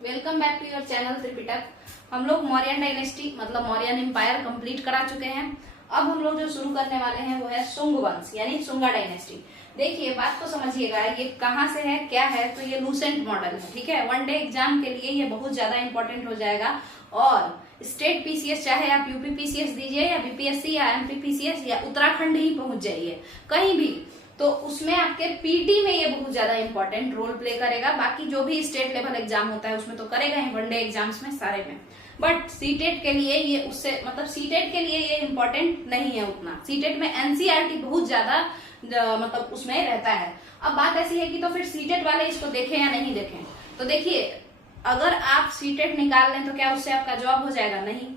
Welcome back to your channel Tripitak. हम लोग Mauryan dynasty मतलब मौर्यन एम्पायर कंप्लीट करा चुके हैं। अब हम लोग जो शुरू करने वाले हैं वो है सुंग वंश यानी सुंगा डायनेस्टी। देखिए बात को समझिएगा, ये कहाँ से है क्या है, तो ये लूसेंट मॉडल है, ठीक है। वन डे एग्जाम के लिए ये बहुत ज्यादा इंपॉर्टेंट हो जाएगा। और स्टेट पीसीएस चाहे आप यूपी पीसीएस दीजिए या बीपीएससी या एमपी पीसीएस या उत्तराखंड ही पहुंच जाइए कहीं भी, तो उसमें आपके पीटी में ये बहुत ज्यादा इंपॉर्टेंट रोल प्ले करेगा। बाकी जो भी स्टेट लेवल एग्जाम होता है उसमें तो करेगा ही, वनडे एग्जाम्स में सारे में। बट सीटेट के लिए ये उससे मतलब सीटेट के लिए ये इंपॉर्टेंट नहीं है उतना। सीटेट में एनसीईआरटी बहुत ज्यादा मतलब उसमें रहता है। अब बात ऐसी है कि तो फिर सीटेट वाले इसको देखें या नहीं देखें। तो देखिए, अगर आप सीटेट निकाल लें तो क्या उससे आपका जॉब हो जाएगा? नहीं।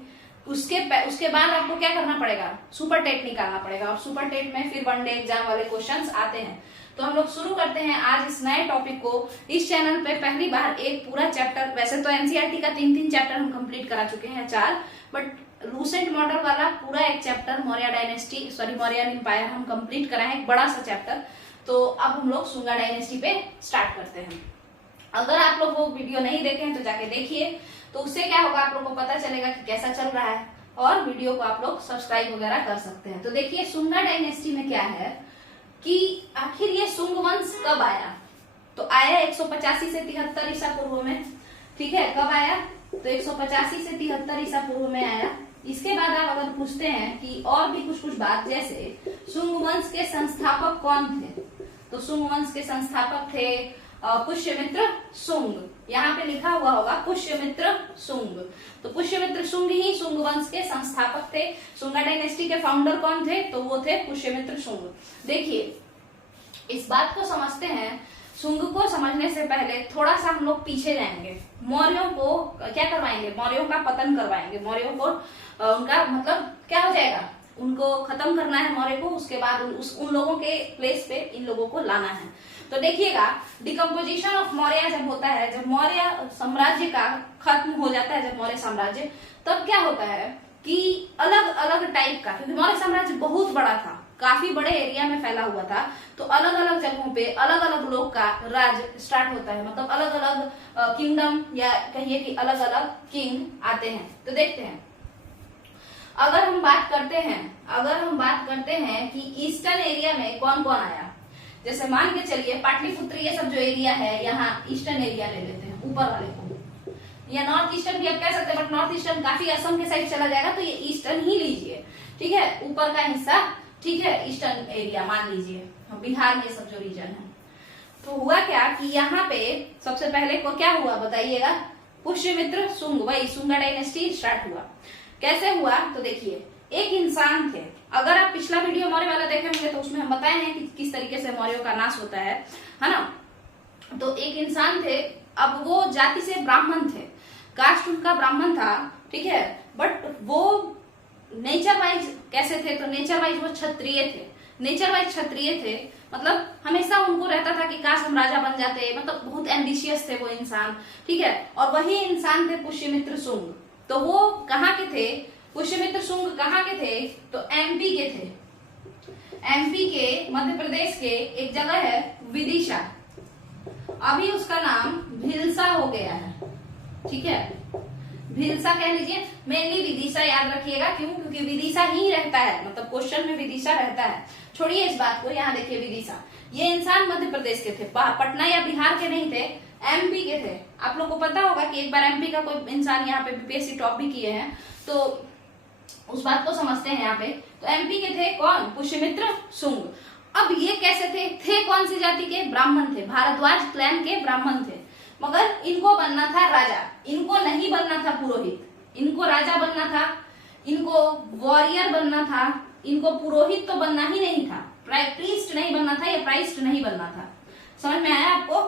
उसके बाद आपको क्या करना पड़ेगा? सुपर टेट निकालना पड़ेगा। और सुपर टेट में फिर वनडे एग्जाम वाले क्वेश्चंस आते हैं। तो हम लोग शुरू करते हैं आज इस नए टॉपिक को। इस चैनल पे पहली बार एक पूरा चैप्टर, वैसे तो एनसीईआरटी का 3 चैप्टर हम कंप्लीट करा चुके हैं 4, बट लूसेंट मॉडल वाला पूरा एक चैप्टर मौर्यन एम्पायर हम कंप्लीट कराए, एक बड़ा सा चैप्टर। तो अब हम लोग सुंगा डायनेस्टी पे स्टार्ट करते हैं। अगर आप लोग वो वीडियो नहीं देखे हैं तो जाके देखिए, तो उससे क्या होगा, आप लोग को पता चलेगा कि कैसा चल रहा है और वीडियो को आप लोग सब्सक्राइब वगैरह कर सकते हैं। तो देखिए सुंगा डायनेस्टी में क्या है कि आखिर ये सुंग वंश कब आया। तो आया 185 से 73 ईसा पूर्व में, ठीक है। कब आया? तो 185 से 73 ईसा पूर्व में आया। इसके बाद आप अगर पूछते हैं कि और भी कुछ बात, जैसे सुंग वंश के संस्थापक कौन थे, तो सुंग वंश के संस्थापक थे पुष्यमित्र सुंग। यहाँ पे लिखा हुआ होगा पुष्यमित्र सुंग। तो पुष्यमित्र सुंग ही सुंग वंश के संस्थापक थे। सुंगा डायनेस्टी के फाउंडर कौन थे? तो वो थे पुष्यमित्र सुंग। देखिए इस बात को समझते हैं। सुंग को समझने से पहले थोड़ा सा हम लोग पीछे जाएंगे। मौर्यों को क्या करवाएंगे? मौर्यों का पतन करवाएंगे। मौर्यों को उनका मतलब क्या हो जाएगा, उनको खत्म करना है मौर्य को। उसके बाद उन लोगों के प्लेस पे इन लोगों को लाना है। तो देखिएगा डिकम्पोजिशन ऑफ मौर्य जब होता है, जब मौर्य साम्राज्य का खत्म हो जाता है, जब मौर्य साम्राज्य, तब क्या होता है कि अलग अलग टाइप का, क्योंकि मौर्य साम्राज्य बहुत बड़ा था, काफी बड़े एरिया में फैला हुआ था, तो अलग अलग जगहों पे अलग अलग लोग का राज स्टार्ट होता है। मतलब अलग अलग किंगडम या कहिए कि अलग अलग किंग आते हैं। तो देखते हैं, अगर हम बात करते हैं कि ईस्टर्न एरिया में कौन कौन आया, जैसे मान के चलिए पाटलिपुत्र, ये सब जो एरिया है, यहाँ ईस्टर्न एरिया ले लेते हैं ऊपर वाले को, या नॉर्थ ईस्टर्न भी आप कह सकते हैं, बट नॉर्थ ईस्टर्न काफी असम के साइड चला जाएगा, तो ये ईस्टर्न ही लीजिए, ठीक है। ऊपर का हिस्सा, ठीक है, ईस्टर्न एरिया मान लीजिए, बिहार ये सब जो रीजन है। तो हुआ क्या कि यहाँ पे सबसे पहले को क्या हुआ बताइएगा? पुष्यमित्र सुंग, वही सुंगा डायनेस्टी स्टार्ट हुआ। कैसे हुआ? तो देखिए एक इंसान थे, अगर आप पिछला वीडियो मौर्य वाला देखे होंगे तो उसमें हम बताए हैं कि किस तरीके से मौर्यों का नाश होता है ना। तो एक इंसान थे, अब वो जाति से ब्राह्मण थे, कास्ट उनका ब्राह्मण था, ठीक है। बट वो नेचर वाइज कैसे थे? तो नेचर वाइज वो क्षत्रिय थे। नेचर वाइज क्षत्रिय थे, मतलब हमेशा उनको रहता था कि काश हम राजा बन जाते, मतलब बहुत एम्बिशियस थे वो इंसान, ठीक है। और वही इंसान थे पुष्यमित्र सुंग। तो वो कहाँ के थे? पुष्यमित्र सुंग कहाँ के थे? तो एमपी के थे। एमपी के मध्य प्रदेश के एक जगह है विदिशा, अभी उसका नाम भिलसा हो गया है, ठीक है। भिलसा कह लीजिए, मेनली विदिशा याद रखिएगा। क्यों? क्योंकि विदिशा ही रहता है, मतलब क्वेश्चन में विदिशा रहता है। छोड़िए इस बात को, यहाँ देखिए विदिशा। ये इंसान मध्य प्रदेश के थे, पटना या बिहार के नहीं थे, एमपी के थे। आप लोग को पता होगा कि एक बार एमपी का कोई इंसान यहाँ पे बीपीएससी टॉप भी किए हैं, तो उस बात को समझते हैं यहाँ पे। तो एमपी के थे कौन? पुष्यमित्र सुंग। अब ये कैसे थे कौन सी जाति के? ब्राह्मण थे, भारद्वाज क्लैन के ब्राह्मण थे। मगर इनको बनना था राजा, इनको नहीं बनना था पुरोहित। इनको राजा बनना था, इनको वॉरियर बनना था, इनको पुरोहित तो बनना ही नहीं था, प्रीस्ट नहीं बनना था, या प्राइस्ट नहीं बनना था। समझ में आया आपको?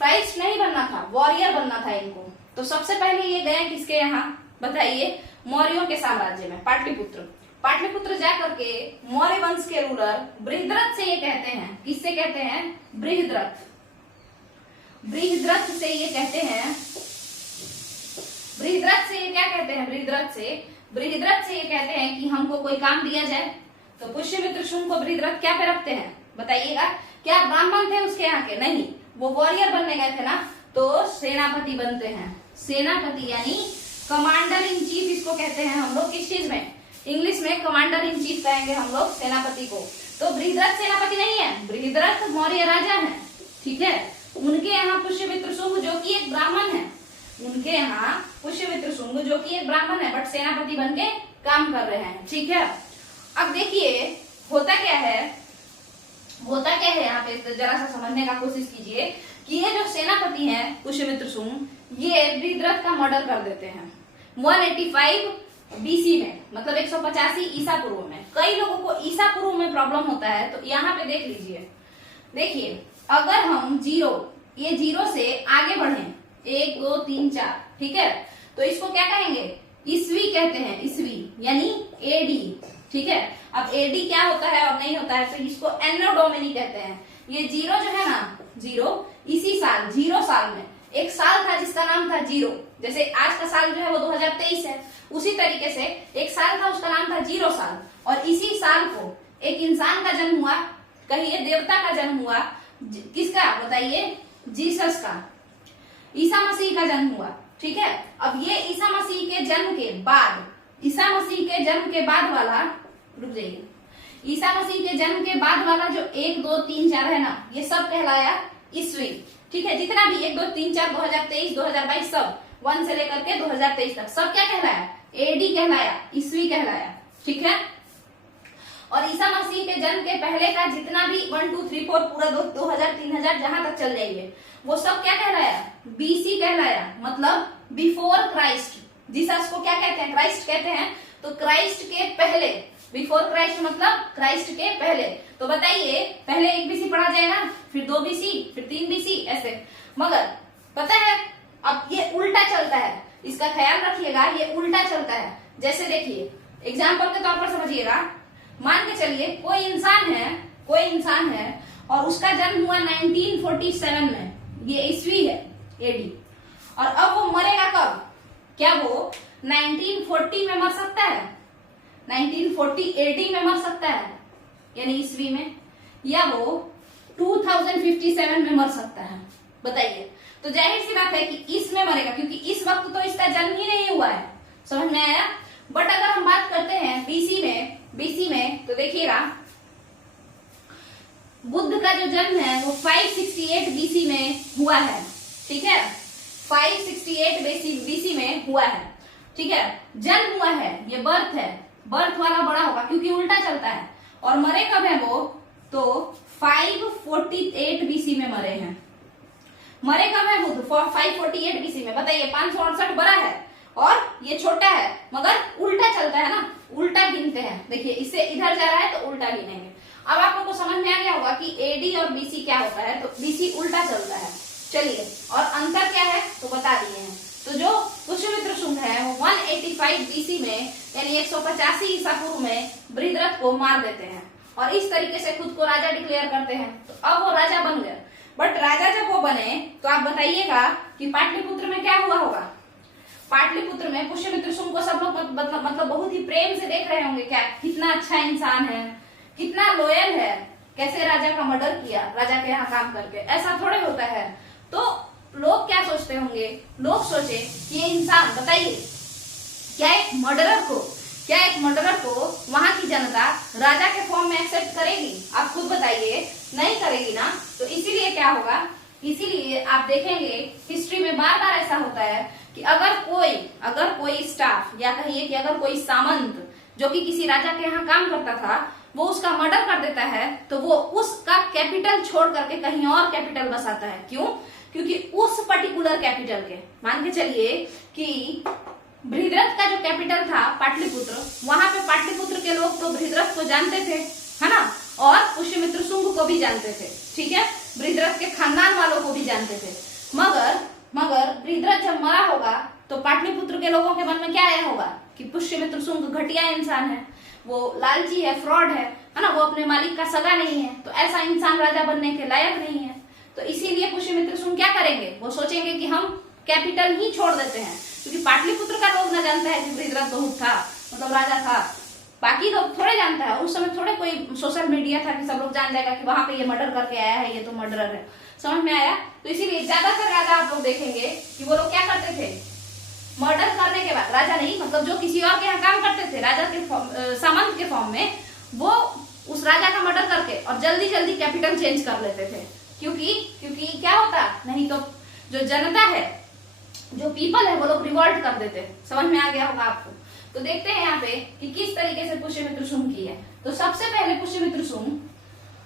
प्राइस्ट नहीं बनना था, वॉरियर बनना था इनको। तो सबसे पहले ये गए किसके यहाँ बताइए? मौर्यों के साम्राज्य में, पाटलिपुत्र जाकर के मौर्य वंश के रूलर बृहद्रथ से ये कहते हैं, किससे कहते हैं? बृहद्रथ से ये कहते हैं, बृहद्रथ से ये क्या कहते हैं? बृहद्रथ से ये कहते हैं कि हमको कोई काम दिया जाए। तो पुष्यमित्र सुंग को बृहद्रथ क्या पे रखते हैं बताइएगा? क्या ब्राह्मण थे उसके यहाँ के? नहीं, वो वॉरियर बनने गए थे ना, तो सेनापति बनते हैं। सेनापति यानी कमांडर इन चीफ इसको कहते हैं हम लोग। किस चीज में? इंग्लिश में कमांडर इन चीफ कहेंगे हम लोग सेनापति को। तो बृहद्रथ सेनापति नहीं है, बृहद्रथ मौर्य राजा है, ठीक है। उनके यहाँ पुष्यमित्र शुंग जो कि एक ब्राह्मण है, उनके यहाँ पुष्यमित्र शुंग जो कि एक ब्राह्मण है, बट सेनापति बन के काम कर रहे हैं, ठीक है। अब देखिए होता क्या है, यहाँ पे जरा सा समझने का कोशिश कीजिए कि ये जो सेनापति हैं पुष्यमित्र शुंग, ये बृहद्रथ का मर्डर कर देते हैं 185 बीसी में, मतलब 185 ईसा पूर्व में। कई लोगों को ईसा पूर्व में प्रॉब्लम होता है, तो यहाँ पे देख लीजिए। देखिए अगर हम ये जीरो से आगे बढ़े 1 2 3 4, ठीक है, तो इसको क्या कहेंगे? ईस्वी कहते हैं, ईस्वी यानी एडी, ठीक है। अब एडी क्या होता है और नहीं होता है, तो इसको एनो डोमिनी कहते हैं। ये जीरो जो है ना, जीरो इसी साल, 0 साल में एक साल था जिसका नाम था जीरो। जैसे आज का साल जो है वो 2023 है, उसी तरीके से एक साल था उसका नाम था 0 साल। और इसी साल को एक इंसान का जन्म हुआ, कहिए देवता का जन्म हुआ, किसका बताइए? जीसस का, ईसा मसीह का जन्म हुआ, ठीक है। अब ये ईसा मसीह के जन्म के बाद, ईसा मसीह के जन्म के बाद वाला, रुक जाइए, ईसा मसीह के जन्म के बाद वाला जो 1 2 3 4 है ना, ये सब कहलाया ईस्वी, ठीक है। जितना भी 1 2 3 4 2023 2022 सब 1 से लेकर के 2023 तक सब क्या कहलाया? एडी कहलाया, ईस्वी कहलाया, ठीक है। और ईसा मसीह के जन्म के पहले का जितना भी 1 2 3 4 पूरा 2000 3000 जहां तक चल जाइए, वो सब क्या कहलाया? बीसी कहलाया, मतलब बिफोर क्राइस्ट। जीसस को क्या कहते हैं? क्राइस्ट कहते हैं। तो क्राइस्ट के पहले, बिफोर क्राइस्ट मतलब क्राइस्ट के पहले। तो बताइए पहले 1 बीसी पढ़ा जाएगा, फिर 2 बीसी, फिर 3 बीसी, ऐसे। मगर पता है अब ये उल्टा चलता है, इसका ख्याल रखिएगा, ये उल्टा चलता है। जैसे देखिए एग्जाम्पल के तौर पर समझिएगा, मान के चलिए कोई इंसान है और उसका जन्म हुआ 1947 में, ये ईस्वी है, एडी। और अब वो मरेगा कब? क्या वो 1940 में मर सकता है? 1940 एडी में मर सकता है, यानी ईस्वी में, या वो 2057 में मर सकता है? बताइए। तो जाहिर सी बात है कि इसमें मरेगा, क्योंकि इस वक्त तो इसका जन्म ही नहीं हुआ है। समझ में आया? बट अगर हम बात करते हैं बीसी में तो देखिएगा बुद्ध का जो जन्म है वो 568 बीसी में हुआ है, ठीक है। 568 बीसी में हुआ है, ठीक है। जन्म हुआ है, ये बर्थ है, बर्थ वाला बड़ा होगा क्योंकि उल्टा चलता है। और मरे कब है वो? तो 548 बीसी में मरे हैं। मरे कब है बुद्ध? 548 बीसी में। बताइए 568 बड़ा है और ये छोटा है, मगर उल्टा चलता है ना, उल्टा गिनते हैं। देखिए इससे इधर जा रहा है तो उल्टा गिनेंगे। अब आप लोगों को समझ में आ गया होगा कि एडी और बीसी क्या होता है। तो बीसी उल्टा चलता है। चलिए, और अंतर क्या है तो बता दिए हैं। तो जो पुष्यमित्र शुंग है वो 185 बीसी में, यानी 185 ईसा पूर्व में बृहद्रथ को मार देते हैं और इस तरीके से खुद को राजा डिक्लेयर करते हैं। तो अब वो राजा बन गए। बट राजा जब वो बने तो आप बताइएगा कि पाटलिपुत्र में क्या हुआ होगा? पाटलिपुत्र में पुष्यमित्र शुंग को सब लोग मतलब बहुत ही प्रेम से देख रहे होंगे। क्या कितना अच्छा इंसान है, कितना लॉयल है, कैसे राजा का मर्डर किया राजा के यहाँ काम करके। ऐसा थोड़े होता है। तो लोग क्या सोचते होंगे? लोग सोचे कि ये इंसान, बताइए क्या एक मर्डरर को वहां की जनता राजा के फॉर्म में एक्सेप्ट करेगी? आप खुद बताइए, नहीं करेगी ना। तो इसीलिए क्या होगा, इसीलिए आप देखेंगे हिस्ट्री में बार बार ऐसा होता है कि अगर कोई स्टाफ या कहिए कि अगर कोई सामंत जो कि किसी राजा के यहाँ काम करता था वो उसका मर्डर कर देता है तो वो उसका कैपिटल छोड़ करके कहीं और कैपिटल बसाता है। क्यों? क्योंकि उस पर्टिकुलर कैपिटल के, मान के चलिए कि बृहद्रथ का जो कैपिटल था पाटलिपुत्र, वहां पे पाटलिपुत्र के लोग तो बृहद्रथ को जानते थे, है ना, और पुष्यमित्र शुंग को भी जानते थे, ठीक है, बृहद्रथ के खानदान वालों को भी जानते थे। मगर बृहद्रथ जब मरा होगा तो पाटलिपुत्र के लोगों के मन में क्या आया होगा कि पुष्यमित्र शुंग घटिया इंसान है, वो लालची है, फ्रॉड है ना, वो अपने मालिक का सगा नहीं है, तो ऐसा इंसान राजा बनने के लायक नहीं है। तो इसीलिए पुष्यमित्र शुंग क्या करेंगे? वो सोचेंगे कि हम कैपिटल ही छोड़ देते हैं, क्योंकि पाटलिपुत्र का लोग न जानता है कि बृहद्रथ बहुत था, मतलब राजा था, बाकी लोग थोड़े जानता है। उस समय थोड़े कोई सोशल मीडिया था कि सब लोग जान जाएगा कि वहां पे ये मर्डर करके आया है, ये तो मर्डरर है। समझ में आया? तो इसीलिए ज्यादातर राजा आप लोग देखेंगे कि वो लोग क्या करते थे, मर्डर करने के बाद, राजा नहीं मतलब जो किसी और के यहाँ काम करते थे राजा के सामंत के फॉर्म में, वो उस राजा का मर्डर करके और जल्दी जल्दी कैपिटल चेंज कर लेते थे। क्योंकि क्या होता, नहीं तो जो जनता है, जो पीपल है, वो लोग रिवॉल्ट कर देते। समझ में आ गया होगा आपको? तो देखते हैं यहाँ पे कि किस तरीके से पुष्यमित्र शुंग की है। तो सबसे पहले पुष्यमित्र शुंग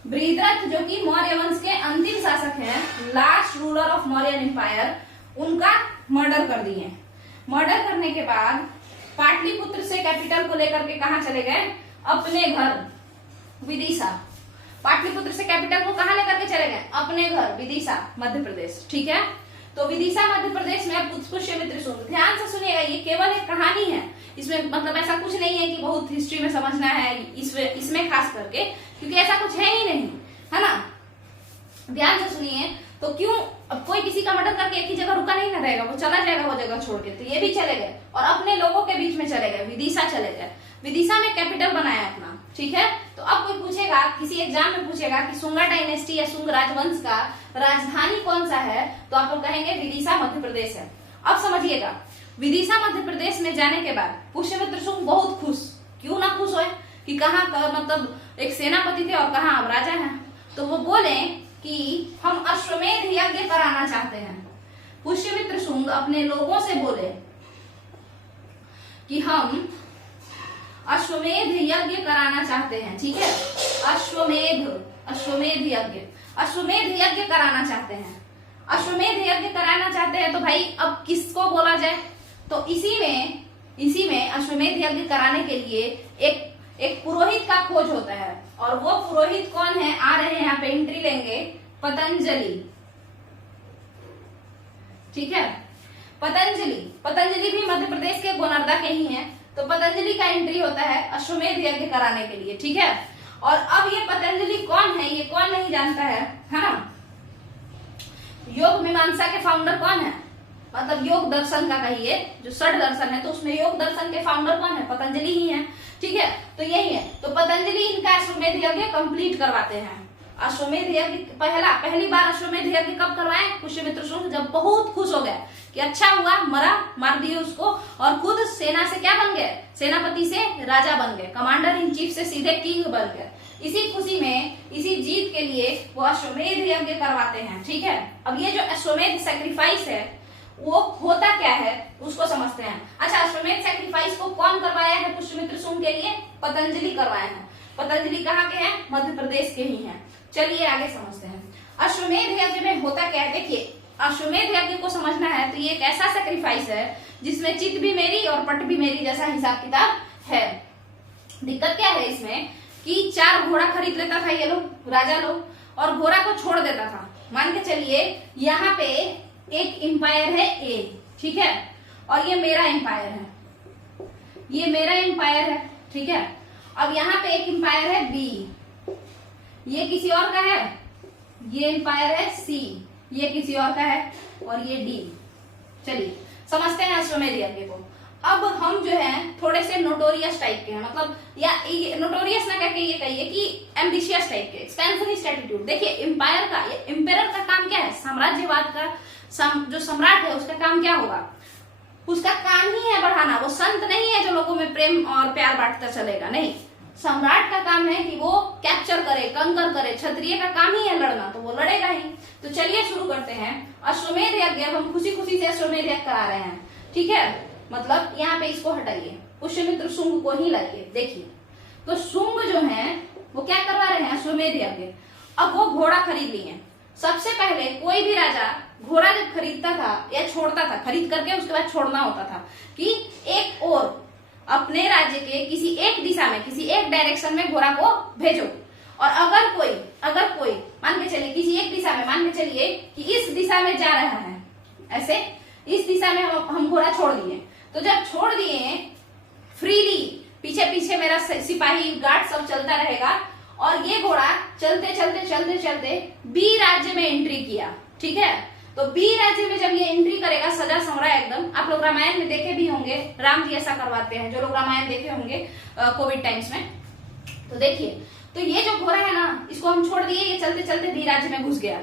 बृहद्रथ, जो कि मौर्य वंश के अंतिम शासक हैं, last ruler of Mauryan empire, उनका मर्डर कर दिए। मर्डर करने के बाद पाटलिपुत्र से कैपिटल को लेकर के कहा चले गए, अपने घर विदिशा। पाटलिपुत्र से कैपिटल को कहां लेकर के चले गए, अपने घर विदिशा, मध्य प्रदेश। ठीक है, तो विदिशा मध्य प्रदेश में पुष्यमित्र शुंग। ध्यान से सुनिएगा, ये केवल एक कहानी है, इसमें मतलब ऐसा कुछ नहीं है कि बहुत हिस्ट्री में समझना है इसमें खास करके, क्योंकि ऐसा कुछ है ही नहीं, है ना। ध्यान से सुनिए। तो क्यों, अब कोई किसी का मर्डर करके एक ही जगह रुका नहीं ना रहेगा, वो चला जाएगा वो जगह छोड़ के। तो ये भी चले गए और अपने लोगों के बीच में चले गए, विदिशा चले गए, विदिशा में कैपिटल बनाया अपना। ठीक है, तो अब कोई पूछेगा, किसी एग्जाम में पूछेगा कि सुंगा डायनेस्टी या सुंग राजवंश का राजधानी कौन सा है, तो आप लोग कहेंगे विदिशा मध्य प्रदेश है। अब समझिएगा, विदिशा मध्य प्रदेश में जाने के बाद पुष्यमित्र शुंग बहुत खुश, क्यों ना खुश होए कि कहाँ मतलब एक सेनापति थे और कहाँ अब राजा हैं। तो वो बोले कि हम अश्वमेध यज्ञ कराना चाहते हैं। पुष्यमित्र शुंग अपने लोगों से बोले कि हम अश्वमेध यज्ञ कराना चाहते हैं। ठीक है, अश्वमेध यज्ञ कराना चाहते हैं। अश्वमेध यज्ञ कराना चाहते हैं, तो भाई अब किसको बोला जाए, तो इसी में अश्वमेध यज्ञ कराने के लिए एक पुरोहित का खोज होता है, और वो पुरोहित कौन है, आ रहे हैं यहाँ पे, एंट्री लेंगे, पतंजलि। ठीक है, पतंजलि भी मध्य प्रदेश के गोनर्दा के ही हैं। तो पतंजलि का एंट्री होता है अश्वमेध यज्ञ कराने के लिए। ठीक है, और अब ये पतंजलि कौन है, ये कौन नहीं जानता है ना। योग मीमांसा के फाउंडर कौन है, मतलब योग दर्शन का कहिए, जो षड दर्शन है, तो उसमें योग दर्शन के फाउंडर कौन है, पतंजलि ही है। ठीक है, तो यही है। तो पतंजलि इनका अश्वमेध यज्ञ कंप्लीट करवाते हैं। अश्वमेध यज्ञ पहली बार अश्वमेध यज्ञ कब करवाए, पुष्यमित्र शुंग जब बहुत खुश हो गए कि अच्छा हुआ, मार दिए उसको, और खुद सेना से क्या बन गए, सेनापति से राजा बन गए, कमांडर इन चीफ से सीधे किंग बन गए। इसी खुशी में, इसी जीत के लिए वो अश्वमेध यज्ञ करवाते हैं। ठीक है, अब ये जो अश्वमेध सैक्रिफाइस है वो होता क्या है उसको समझते हैं। अच्छा, अश्वमेध सैक्रिफाइस को कौन करवाया है पुष्यमित्र शुंग के लिए, पतंजलि करवाया है। पतंजलि कहाँ के हैं, मध्य प्रदेश के ही हैं। चलिए आगे समझते हैं अश्वमेध यज्ञ में होता क्या है। देखिए, अश्वमेध यज्ञ को समझना है तो ये एक ऐसा सैक्रिफाइस है जिसमें चित भी मेरी और पट भी मेरी जैसा हिसाब किताब है। दिक्कत क्या है इसमें कि 4 घोड़ा खरीद लेता था ये लोग, राजा लोग, और घोड़ा को छोड़ देता था। मान के चलिए यहाँ पे एक एम्पायर है ए, ठीक है, और ये मेरा एम्पायर है, ये मेरा एम्पायर है। ठीक है, अब यहाँ पे एक एम्पायर है बी, ये किसी और का है, ये एम्पायर है सी, ये किसी और का है, और ये डी। चलिए समझते हैं अश्वमेध यज्ञ को। अब हम जो है थोड़े से नोटोरियस टाइप के हैं, मतलब या नोटोरियस ना कहके ये कहिए कि एम्बिशियस टाइप के, एक्सपेंशनिस्ट एटीट्यूड। देखिए एम्पायर का, एम्पायर का काम क्या है, साम्राज्यवाद का जो सम्राट है उसका काम क्या होगा, उसका काम ही है बढ़ाना। वो संत नहीं है जो लोगों में प्रेम और प्यार बांटता चलेगा, नहीं। सम्राट का काम है कि वो कैप्चर करे, कंकर करे। क्षत्रिय का काम ही है लड़ना, तो वो लड़ेगा ही। तो चलिए शुरू करते हैं अश्वमेध यज्ञ। हम खुशी खुशी से अश्वमेध यज्ञ करा रहे हैं। ठीक है, मतलब यहाँ पे इसको हटाइए, पुष्यमित्र शुंग को ही लाइए। देखिए, तो शुंग जो है वो क्या करवा रहे हैं, अश्वमेध यज्ञ। अब वो घोड़ा खरीद लिए। सबसे पहले कोई भी राजा घोड़ा जब खरीदता था या छोड़ता था, खरीद करके उसके बाद छोड़ना होता था कि एक और अपने राज्य के किसी एक दिशा में, किसी एक डायरेक्शन में घोड़ा को भेजो। और अगर कोई मान के चलिए किसी एक दिशा में, मान के चलिए कि इस दिशा में जा रहा है, ऐसे इस दिशा में हम घोड़ा छोड़ दिए। तो जब छोड़ दिए फ्रीली, पीछे पीछे मेरा सिपाही गार्ड सब चलता रहेगा, और ये घोड़ा चलते चलते चलते चलते बी राज्य में एंट्री किया। ठीक है, तो बी राज्य में जब ये एंट्री करेगा, सजा संवरा एकदम, आप लोग रामायण में देखे भी होंगे, राम जी ऐसा करवाते हैं, जो लोग रामायण देखे होंगे कोविड टाइम्स में। तो देखिए, तो ये जो घोड़ा है ना, इसको हम छोड़ दिए, ये चलते चलते बी राज्य में घुस गया।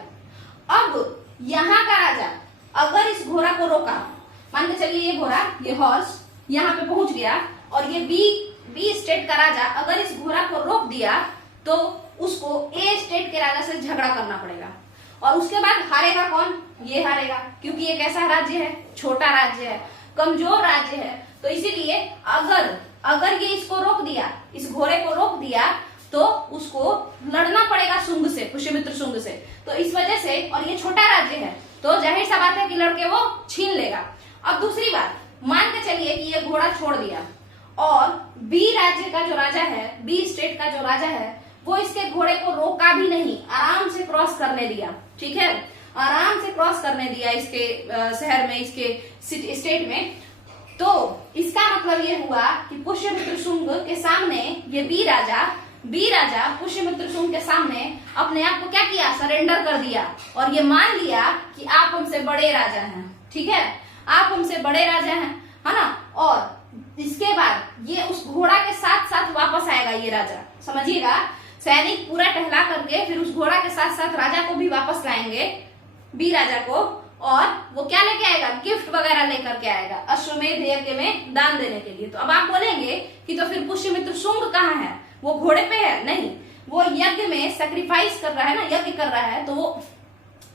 अब यहाँ का राजा अगर इस घोड़ा को रोका, मान के चलिए ये घोड़ा, ये हॉर्स यहाँ पे पहुंच गया, और ये बी स्टेट का राजा अगर इस घोड़ा को रोक दिया तो उसको ए स्टेट के राजा से झगड़ा करना पड़ेगा, और उसके बाद हारेगा कौन? ये हारेगा, क्योंकि ये कैसा राज्य है? छोटा राज्य है, कमजोर राज्य है। तो इसीलिए अगर ये इसको रोक दिया, इस घोड़े को रोक दिया, तो उसको लड़ना पड़ेगा शुंग से, पुष्यमित्र शुंग से। तो इस वजह से, और ये छोटा राज्य है, तो जाहिर सा बात है कि लड़के वो छीन लेगा। अब दूसरी बात, मान के चलिए कि ये घोड़ा छोड़ दिया और बी राज्य का जो राजा है, बी स्टेट का जो राजा है, वो इसके घोड़े को रोका भी नहीं, आराम से क्रॉस करने दिया। ठीक है, आराम से क्रॉस करने दिया इसके शहर में, इसके स्टेट में। तो इसका मतलब ये हुआ कि पुष्यमित्र शुंग के सामने ये बी राजा पुष्यमित्र शुंग के सामने अपने आप को क्या किया? सरेंडर कर दिया, और ये मान लिया कि आप हमसे बड़े राजा हैं। ठीक है, आप हमसे बड़े राजा हैं, है ना। और इसके बाद ये उस घोड़ा के साथ साथ वापस आएगा, ये राजा, समझिएगा, सैनिक पूरा टहला करके फिर उस घोड़ा के साथ साथ राजा को भी वापस लाएंगे, बी राजा को, और वो क्या लेके आएगा? गिफ्ट वगैरह लेकर के आएगा अश्वमेध यज्ञ में दान देने के लिए। तो अब आप बोलेंगे कि तो फिर पुष्यमित्र शुंग कहाँ है? वो घोड़े पे है? नहीं, वो यज्ञ में सेक्रीफाइस कर रहा है ना, यज्ञ कर रहा है, तो वो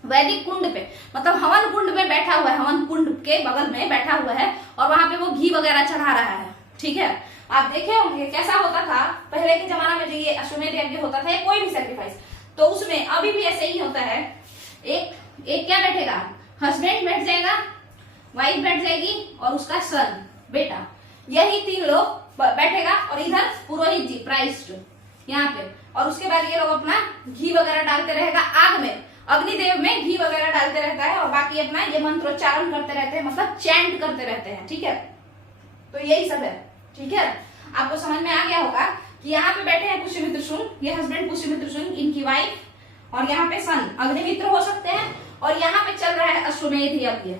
वैदिक कुंड पे, मतलब हवन कुंड में बैठा हुआ है, हवन कुंड के बगल में बैठा हुआ है, और वहां पे वो घी वगैरह चढ़ा रहा है। ठीक है, आप देखे होंगे कैसा होता था पहले के जमाना में, जो ये अश्वमेध यज्ञ होता था, कोई भी सेक्रीफाइस, तो उसमें अभी भी ऐसे ही होता है। एक क्या बैठेगा? हस्बैंड बैठ जाएगा, वाइफ बैठ जाएगी, और उसका सन, बेटा, यही 3 लोग बैठेगा, और इधर पुरोहित जी, प्राइस्ट यहाँ पे, और उसके बाद ये लोग अपना घी वगैरह डालते रहेगा आग में, अग्निदेव में घी वगैरह डालते रहता है, और बाकी अपना ये मंत्रोच्चारण करते रहते हैं, मतलब चैंट करते रहते हैं। ठीक है, तो यही सब है। ठीक है, आपको समझ में आ गया होगा कि यहाँ पे बैठे हैं पुष्यमित्र शुंग, ये हस्बैंड पुष्यमित्र शुंग, इनकी वाइफ, और यहाँ पे सन, अग्निमित्र हो सकते हैं, और यहाँ पे चल रहा है अश्वमेध यज्ञ।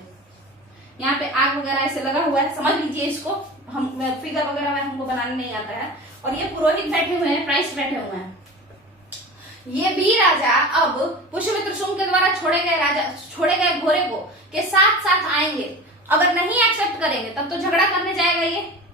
यहाँ पे आग वगैरह ऐसे लगा हुआ है, समझ लीजिए इसको, हम फिगर वगैरह में हमको बनाने नहीं आता है। और ये पुरोहित बैठे हुए हैं, प्राइस्ट बैठे हुए हैं। ये बी राजा अब पुष्यमित्र शुंग के द्वारा छोड़े गए घोड़े को के साथ साथ आएंगे। अगर नहीं एक्सेप्ट करेंगे तब तो झगड़ा करने जाएगा,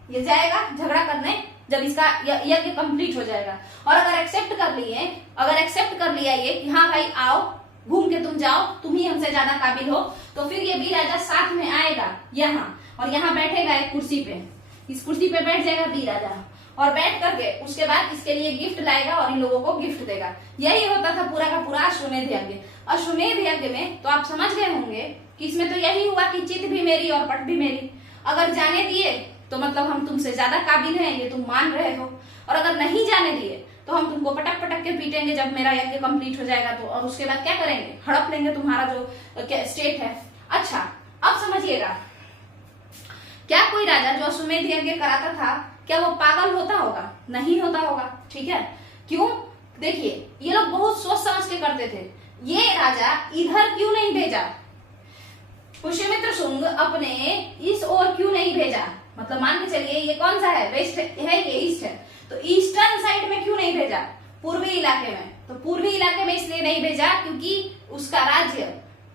ये जाएगा झगड़ा करने जब इसका यज्ञ कंप्लीट हो जाएगा। और अगर एक्सेप्ट कर लिया ये कि हाँ भाई आओ, घूम के तुम जाओ, तुम ही हमसे ज्यादा काबिल हो, तो फिर ये बी राजा साथ में आएगा यहाँ, और यहाँ बैठेगा एक कुर्सी पे, इस कुर्सी पे बैठ जाएगा बी राजा, और बैठ करके उसके बाद इसके लिए गिफ्ट लाएगा और इन लोगों को गिफ्ट देगा। यही होता था पूरा का पूरा अश्वमेध यज्ञ। अश्वमेध यज्ञ में तो आप समझ गए होंगे कि इसमें तो यही हुआ कि चित भी मेरी और पट भी मेरी। अगर जाने दिए तो मतलब हम तुमसे ज्यादा काबिल हैं, ये तुम मान रहे हो, और अगर नहीं जाने दिए तो हम तुमको पटक पटक के पीटेंगे जब मेरा यज्ञ कंप्लीट हो जाएगा तो, और उसके बाद क्या करेंगे? हड़प लेंगे तुम्हारा जो स्टेट है। अच्छा, अब समझिएगा, क्या कोई राजा जो अश्वमेध यज्ञ कराता था, क्या वो पागल होता होगा? नहीं होता होगा। ठीक है, क्यों? देखिए, ये लोग बहुत सोच समझ के करते थे। ये राजा इधर क्यों नहीं भेजा? पुष्यमित्र शुंग अपने इस ओर क्यों नहीं भेजा? मतलब मान के चलिए ये कौन सा है? वेस्ट है, ये ईस्ट है, तो ईस्टर्न साइड में क्यों नहीं भेजा? पूर्वी इलाके में। तो पूर्वी इलाके में इसलिए नहीं भेजा क्योंकि उसका राज्य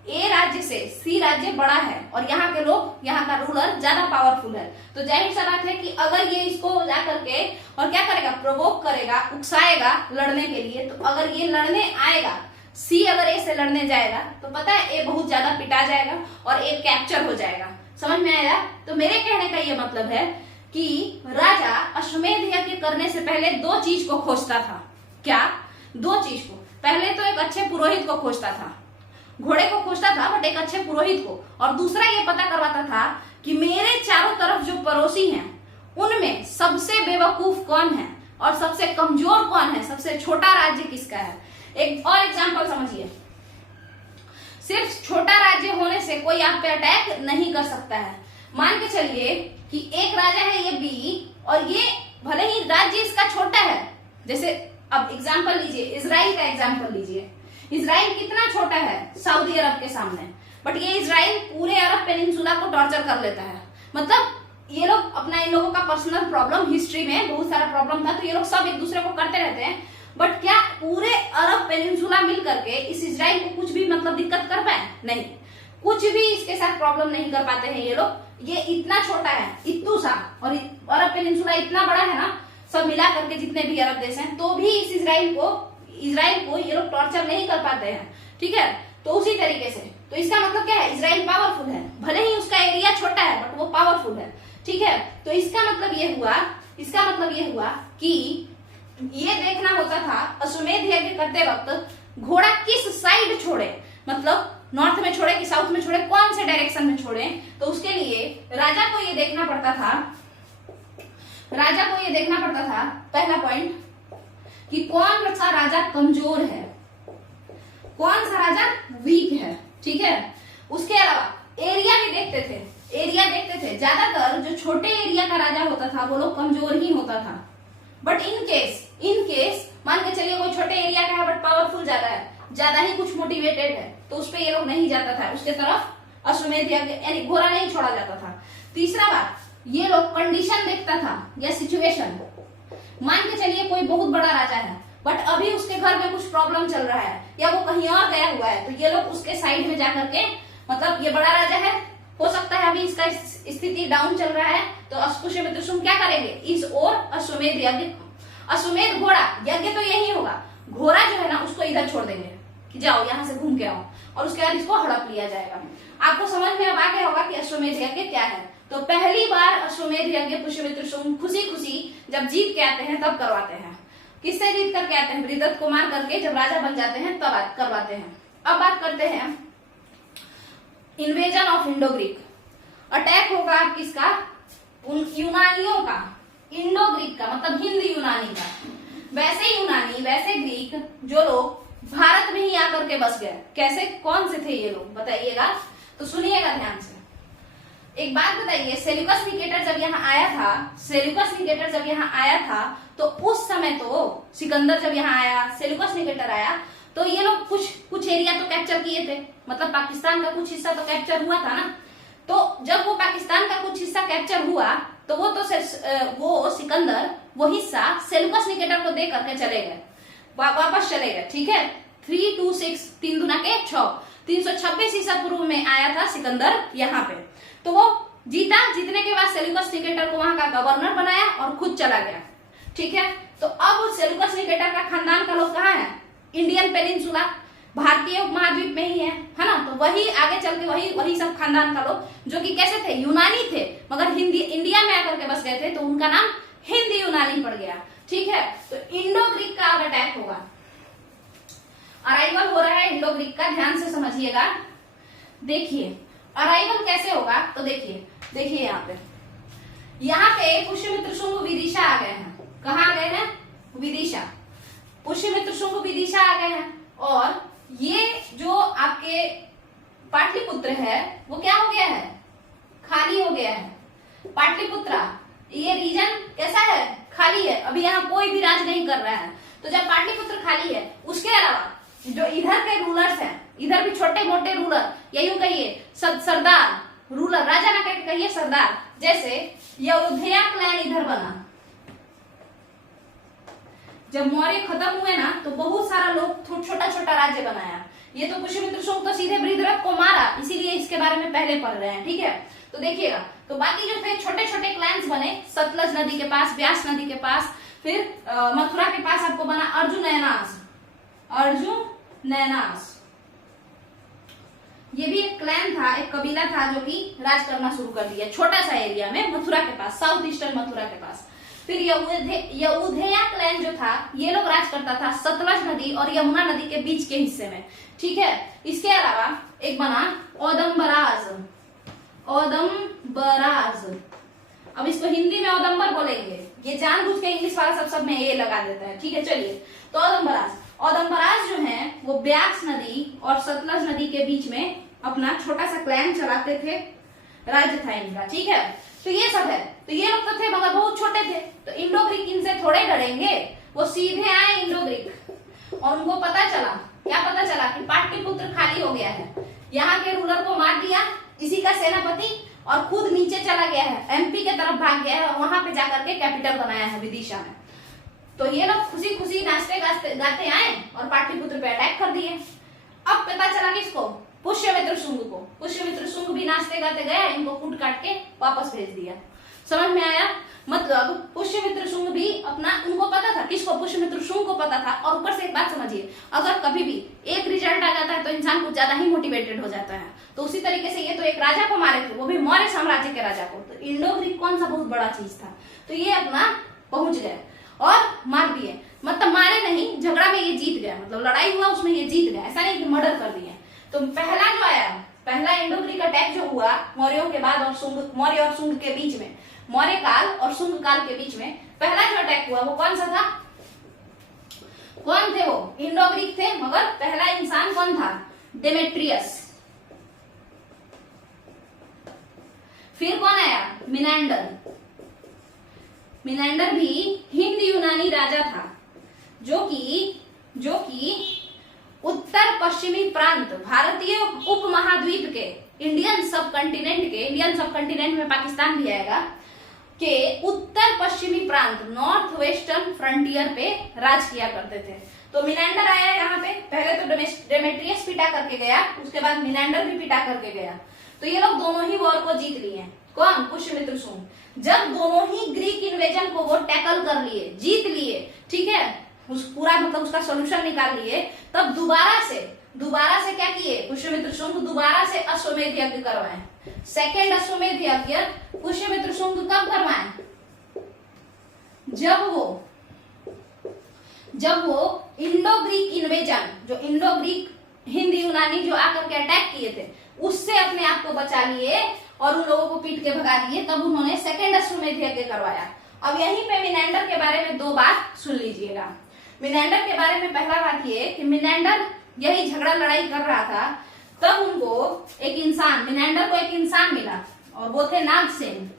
ए राज्य से सी राज्य बड़ा है, और यहाँ के लोग, यहाँ का रूलर ज्यादा पावरफुल है। तो जाहिर सा बात है कि अगर ये इसको जा करके और क्या करेगा? प्रोवोक करेगा, उकसाएगा लड़ने के लिए। तो अगर ये लड़ने आएगा, सी अगर ए से लड़ने जाएगा, तो पता है ए बहुत ज्यादा पिटा जाएगा और ए कैप्चर हो जाएगा। समझ में आया? तो मेरे कहने का ये मतलब है कि राजा अश्वमेध यज्ञ करने से पहले 2 चीज को खोजता था। क्या? 2 चीज को। पहले तो एक अच्छे पुरोहित को खोजता था, घोड़े को खोजता था, बट एक अच्छे पुरोहित को। और दूसरा ये पता करवाता था कि मेरे चारों तरफ जो पड़ोसी हैं उनमें सबसे बेवकूफ कौन है और सबसे कमजोर कौन है, सबसे छोटा राज्य किसका है। एक और एग्जांपल समझिए, सिर्फ छोटा राज्य होने से कोई आप पे अटैक नहीं कर सकता है। मान के चलिए कि एक राजा है ये बी, और ये भले ही राज्य इसका छोटा है, जैसे अब एग्जांपल लीजिए, इजराइल का एग्जांपल लीजिए। इजराइल कितना छोटा है सऊदी अरब के सामने, बट ये इजराइल पूरे अरब पेनिनसुला को टॉर्चर कर लेता है। मतलब ये लोग अपना, इन लोगों का पर्सनल प्रॉब्लम, हिस्ट्री में बहुत सारा प्रॉब्लम था, तो ये लोग सब एक दूसरे को करते रहते हैं। बट क्या पूरे अरब पेनिनसुला मिल करके इस इजराइल को कुछ भी मतलब दिक्कत कर पाए? नहीं, कुछ भी इसके साथ प्रॉब्लम नहीं कर पाते हैं ये लोग। ये इतना छोटा है, इतू सा, और अरब पेनिनसुला इतना बड़ा है ना, सब मिला करके जितने भी अरब देश हैं, तो भी इस इजराइल को ये लोग टॉर्चर नहीं कर पाते हैं, ठीक है। तो उसी तरीके से, तो इसका मतलब क्या है, इजराइल पावरफुल है, भले ही उसका एरिया छोटा है बट वो पावरफुल है, ठीक है। तो इसका मतलब ये हुआ कि ये देखना होता था अश्वमेध यज्ञ करते वक्त घोड़ा किस साइड छोड़े, मतलब नॉर्थ में छोड़े कि साउथ में छोड़े, कौन से डायरेक्शन में छोड़े। तो उसके लिए राजा को ये देखना पड़ता था पहला पॉइंट कि कौन सा राजा कमजोर है, कौन सा राजा वीक है, ठीक है। उसके अलावा एरिया भी देखते थे। ज्यादातर जो छोटे एरिया का राजा होता था वो लोग कमजोर ही होता था, बट इन केस मान के चलिए कोई छोटे एरिया का है बट पावरफुल ज्यादा ही कुछ मोटिवेटेड है, तो उस पे ये लोग नहीं जाता था, उसके तरफ अश्वमेध यज्ञ यानी घोड़ा नहीं छोड़ा जाता था। तीसरा बात, ये लोग कंडीशन देखता था या सिचुएशन। मान के चलिए कोई बहुत बड़ा राजा है बट अभी उसके घर में कुछ प्रॉब्लम चल रहा है या वो कहीं और गया हुआ है, तो ये लोग उसके साइड में जाकर के, मतलब ये बड़ा राजा है, हो सकता है अभी इसका स्थिति डाउन चल रहा है, तो पुष्यमित्र शुंग क्या करेंगे, इस ओर अश्वमेध यज्ञ, अश्वमेध घोड़ा यज्ञ तो यही होगा, घोड़ा जो है ना उसको इधर छोड़ देंगे कि जाओ यहाँ से घूम के आओ, और उसके बाद इसको हड़प लिया जाएगा। आपको समझ में अब आ गया होगा कि अश्वमेध यज्ञ क्या है। तो पहली बार अश्वमेध यज्ञ पुष्यमित्र शुंग खुशी जब जीत के आते हैं तब करवाते हैं। किससे जीत करके आते हैं? बृहदत्त को मार करके जब राजा बन जाते हैं तब करवाते हैं। अब बात करते हैं invasion of Indo Greek. Attack होगा किसका? उन यूनानियों का, इंडो ग्रीक का मतलब हिंद यूनानी का। वैसे ग्रीक जो लोग भारत में ही आकर के बस गए। कैसे, कौन से थे ये लोग बताइएगा, तो सुनिएगा ध्यान से। एक बात बताइए, सेल्यूकस निकेटर जब यहाँ आया था तो उस समय तो सिकंदर जब यहाँ आया, सेल्यूकस निकेटर आया, तो ये लोग कुछ एरिया तो कैप्चर किए थे, मतलब पाकिस्तान का कुछ हिस्सा तो कैप्चर हुआ था ना। तो जब वो पाकिस्तान का कुछ हिस्सा कैप्चर हुआ तो वो सिकंदर वो हिस्सा सेल्यूकस निकेटर को दे करके चले गए, वापस चले गए, ठीक है। 326 3 दूना के 6 326 ईसा पूर्व में आया था सिकंदर यहाँ पे, तो वो जीतने के बाद सेल्यूकस निकेटर को वहां का गवर्नर बनाया और खुद चला गया, ठीक है। तो अब सेल्यूकस निकेटर का खानदान का लोग कहाँ है? इंडियन पेनिनसुला, भारतीय उपमहाद्वीप में ही है ना। तो वही आगे चल के वही सब खानदान का लोग जो कि कैसे थे, यूनानी थे, मगर इंडिया में आकर के बस गए थे, तो उनका नाम हिंदी यूनानी पड़ गया, ठीक है। तो इंडो ग्रीक का अब अटैक होगा, अराइवल हो रहा है इंडो ग्रीक का, ध्यान से समझिएगा। देखिए अराइवल कैसे होगा, तो देखिए यहाँ पे पुष्यमित्र शुंग विदिशा आ गए हैं। कहाँ आ गए हैं? विदिशा। पुष्यमित्र शुंग विदिशा आ गए हैं, और ये जो आपके पाटलिपुत्र है वो क्या हो गया है? खाली हो गया है। पाटलिपुत्रा ये रीजन कैसा है? खाली है, अभी यहाँ कोई भी राज नहीं कर रहा है। तो जब पाटलिपुत्र खाली है, उसके अलावा जो इधर के रूलर्स हैं, इधर भी छोटे मोटे रूलर, या यूं कहिए सरदार, रूलर, राजा ना कहिए सरदार, जैसे अयोध्या क्लैन इधर बना। जब मौर्य खत्म हुए ना तो बहुत सारा लोग छोटा छोटा राज्य बनाया। ये तो पुष्यमित्र शुंग तो सीधे बृहद्रथ को मारा, इसीलिए इसके बारे में पहले पढ़ रहे हैं, ठीक है। तो देखिएगा, तो बाकी जो थे छोटे छोटे क्लैंस बने, सतलज नदी के पास, व्यास नदी के पास, फिर मथुरा के पास आपको बना अर्जुन नैनास। ये भी एक क्लैन था, एक कबीला था जो कि राज करना शुरू कर दिया छोटा सा एरिया में, मथुरा के पास, साउथ ईस्टर्न मथुरा के पास। फिर यउधेया क्लैन जो था, ये लोग राज करता था सतलज नदी और यमुना नदी के बीच के हिस्से में, ठीक है। इसके अलावा एक बना औदम्बराज। अब इसको हिंदी में औदम्बर बोलेंगे, ये जानबूझ के इंग्लिश वाला सब में ये लगा देता है, ठीक है। चलिए, तो औदम्बराज जो है वो ब्यास नदी और सतलज नदी के बीच में अपना छोटा सा क्लैन चलाते थे, राज्य था इनका, ठीक है। तो ये सब है, तो ये लोग तो थे मगर बहुत छोटे थे, तो इंडो ग्रीक इनसे थोड़े डरेंगे, वो सीधे आए इंडो ग्रीक, और उनको पता चला, क्या पता चला कि पाटलिपुत्र खाली हो गया है, यहाँ के रूलर को मार दिया इसी का सेनापति, और खुद नीचे चला गया है, एमपी के तरफ भाग गया है, और वहां पे जाकर के कैपिटल बनाया है विदिशा में। तो ये लोग खुशी खुशी नाचते गाते गाते आए और पाटलिपुत्र पे अटैक कर दिए। अब पता चला किसको? पुष्यमित्र शुंग को। पुष्यमित्र शुंग भी नाचते गाते गया, इनको कूट काट के वापस भेज दिया। समझ में आया? मतलब पुष्यमित्र शुंग भी अपना, उनको पता था, किसको? पुष्यमित्र शुंग को पता था। और ऊपर से एक बात समझिए, अगर कभी भी एक रिजल्ट आ जाता है तो इंसान कुछ ज्यादा ही मोटिवेटेड हो जाता है। तो उसी तरीके से ये तो एक राजा को मारे थे, वो भी मौर्य साम्राज्य के राजा को। तो इंडो ग्रीक कौन सा बहुत बड़ा चीज था, तो ये अपना पहुंच गए और मार दिए। मतलब मारे नहीं, झगड़ा में ये जीत गया, मतलब लड़ाई हुआ उसमें ये जीत गया, ऐसा नहीं कि मर्डर कर दिए। तो पहला जो आया, पहला इंडो ग्रीक अटैक जो हुआ मौर्यों के बाद और शुंग, मौर्य और शुंग के बीच में, मौर्य काल और शुंग काल के बीच में पहला जो अटैक हुआ वो कौन सा था? कौन थे वो? इंडो ग्रीक थे, मगर पहला इंसान कौन था? डेमेट्रियस। फिर कौन आया? मिनेंडर। मिनेंडर भी हिंद यूनानी राजा था, जो कि उत्तर पश्चिमी प्रांत, भारतीय उपमहाद्वीप के, इंडियन सब कंटिनेंट में पाकिस्तान भी आएगा, के उत्तर पश्चिमी प्रांत, नॉर्थ वेस्टर्न फ्रंटियर पे राज किया करते थे। तो मिनेंडर आया यहाँ पे, पहले तो डेमेट्रियस पिटा करके गया, उसके बाद मिनेंडर भी पिटा करके गया। तो ये लोग दोनों ही वॉर को जीत लिए। कौन? पुष्यमित्र शुंग। जब दोनों ही ग्रीक इन्वेजन को वो टैकल कर लिए, जीत लिए, ठीक है, उस पूरा मतलब उसका सोल्यूशन निकाल लिए, तब दोबारा से क्या किए? पुष्यमित्र शुंग दोबारा से अश्वमेध यज्ञ करवाए। सेकेंड अश्वमेध यज्ञ पुष्यमित्र शुंग कब करवाए? जब वो इंडो ग्रीक इन्वेजन, जो इंडो ग्रीक हिंद यूनानी जो आकर के अटैक किए थे, उससे अपने आप को बचा लिए और उन लोगों को पीट के भगा दिए, तब उन्होंने सेकेंड अश्वमेध यज्ञ करवाया। अब यहीं पे मिनेंडर के बारे में दो बात सुन लीजिएगा। मिनेंडर के बारे में पहला बात ये कि मिनेंडर यही झगड़ा लड़ाई कर रहा था, तब उनको एक इंसान, मिनेंडर को एक इंसान मिला और वो थे नागसेन।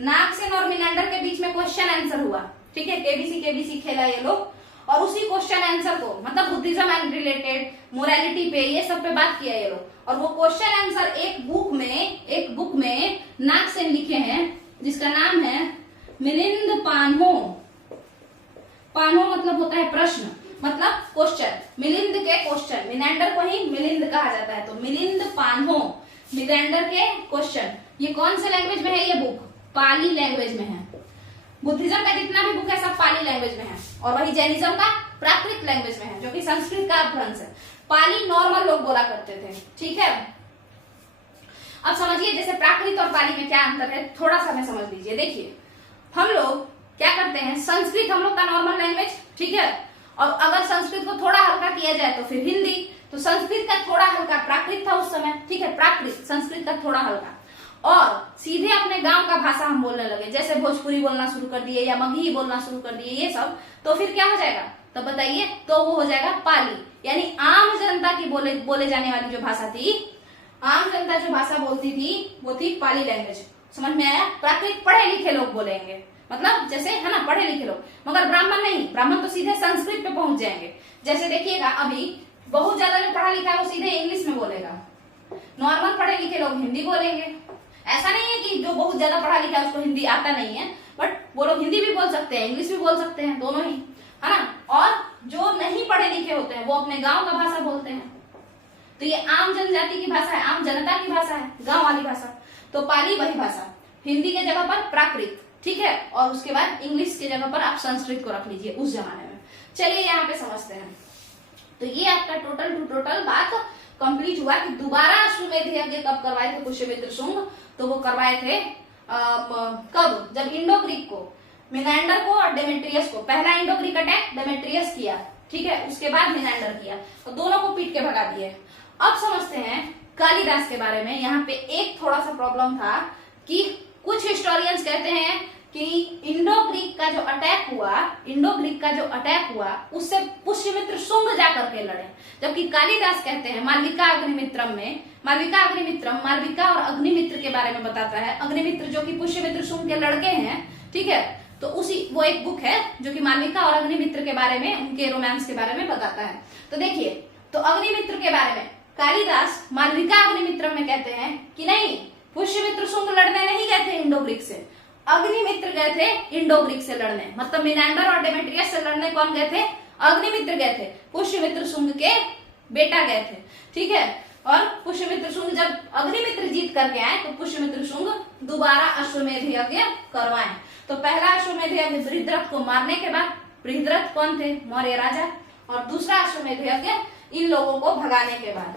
नागसेन और मिनेंडर के बीच में क्वेश्चन आंसर हुआ, ठीक है, केबीसी खेला ये लोग, और उसी क्वेश्चन आंसर को मतलब बुद्धिज्म एंड रिलेटेड, मोरालिटी पे, ये सब पे बात किया ये लोग। और वो क्वेश्चन आंसर एक बुक में नागसेन लिखे हैं, जिसका नाम है मिलिंद पान्हो। पान्हो मतलब होता है प्रश्न, मतलब क्वेश्चन, मिलिंद के क्वेश्चन, मिनेंडर को ही मिलिंद कहा जाता है। तो मिलिंद पान्हो, मिनेंडर के क्वेश्चन। ये कौन से लैंग्वेज में है ये बुक? पाली लैंग्वेज में है। बुद्धिज्म का जितना भी बुक है सब पाली लैंग्वेज में है, और वही जैनिज्म का प्राकृत लैंग्वेज में है, जो कि संस्कृत का अपभ्रंश है। पाली नॉर्मल लोग बोला करते थे, ठीक है। अब समझिए जैसे प्राकृत और पाली में क्या अंतर है, थोड़ा सा हमें समझ लीजिए। देखिए हम लोग क्या करते हैं, संस्कृत हम लोग का नॉर्मल लैंग्वेज, ठीक है, और अगर संस्कृत को थोड़ा हल्का किया जाए तो फिर हिंदी। तो संस्कृत का थोड़ा हल्का प्राकृत था उस समय, ठीक है, प्राकृत, संस्कृत का थोड़ा हल्का, और सीधे अपने गांव का भाषा हम बोलने लगे, जैसे भोजपुरी बोलना शुरू कर दिए या मगही बोलना शुरू कर दिए, ये सब, तो फिर क्या हो जाएगा? तो बताइए, तो वो हो जाएगा पाली, यानी आम जनता की बोले जाने वाली जो भाषा थी, आम जनता जो भाषा बोलती थी वो थी पाली लैंग्वेज। समझ में आया? प्राकृत पढ़े लिखे लोग बोलेंगे, मतलब जैसे है ना, पढ़े लिखे लोग, मगर ब्राह्मण नहीं, ब्राह्मण तो सीधे संस्कृत पे पहुंच जाएंगे। जैसे देखिएगा अभी बहुत ज्यादा जो पढ़ा लिखा है वो सीधे इंग्लिश में बोलेगा, नॉर्मल पढ़े लिखे लोग हिंदी बोलेंगे। ऐसा नहीं है कि जो बहुत ज्यादा पढ़ा लिखा है उसको हिंदी आता नहीं है, बट वो लोग हिंदी भी बोल सकते हैं, इंग्लिश भी बोल सकते हैं, दोनों ही, है ना। और जो नहीं पढ़े लिखे होते हैं वो अपने गांव का भाषा बोलते हैं। तो ये आम जनजाति की भाषा है, आम जनता की भाषा है, गांव वाली भाषा। तो पाली वही भाषा, हिंदी के जगह पर प्राकृत, ठीक है, और उसके बाद इंग्लिश के जगह पर आप संस्कृत को रख लीजिए उस जमाने में। चलिए यहाँ पे समझते हैं। तो ये आपका टोटल टू टोटल बात कंप्लीट हुआ कि दोबारा अश्वमेध यज्ञ कब करवाए थे पुष्यमित्र शुंग? तो वो करवाए थे कब? जब इंडो ग्रीक को, मिनेंडर को और डेमेट्रियस को, पहला इंडो ग्रीक अटैक डेमेट्रियस किया, ठीक है, उसके बाद मिनेंडर किया, तो दोनों को पीट के भगा दिए। अब समझते हैं कालिदास के बारे में। यहाँ पे एक थोड़ा सा प्रॉब्लम था कि कुछ हिस्टोरियंस कहते हैं कि इंडो ग्रीक का जो अटैक हुआ उससे पुष्यमित्र शुंग जाकर के लड़े, जबकि कालिदास कहते हैं मालविका अग्निमित्रम में, मालविका और अग्निमित्र के बारे में बताता है। अग्निमित्र जो कि पुष्यमित्र शुंग के लड़के हैं, ठीक है, तो उसी वो एक बुक है जो कि मालविका और अग्निमित्र के बारे में, उनके रोमांस के बारे में बताता है। तो देखिए, तो अग्निमित्र के बारे में कालिदास मालविका अग्निमित्रम में कहते हैं कि नहीं, पुष्यमित्र शुंग लड़ने नहीं गए थे इंडो ग्रीक से, अग्निमित्र गए थे इंडो ग्रीक से लड़ने, मतलब मिनांडर और डेमेट्रियस से लड़ने कौन गए थे? अग्निमित्र गए थे। पुष्यमित्र शुंग के बेटा गए थे, ठीक है। और पुष्यमित्र शुंग जब अग्निमित्र जीत करके आए तो पुष्यमित्र शुंग दोबारा अश्वमेध यज्ञ करवाए। तो पहला अश्वमेध यज्ञ बृहद्रथ को मारने के बाद, बृहद्रथ कौन थे? मौर्य राजा। और दूसरा अश्वमेध यज्ञ इन लोगों को भगाने के बाद।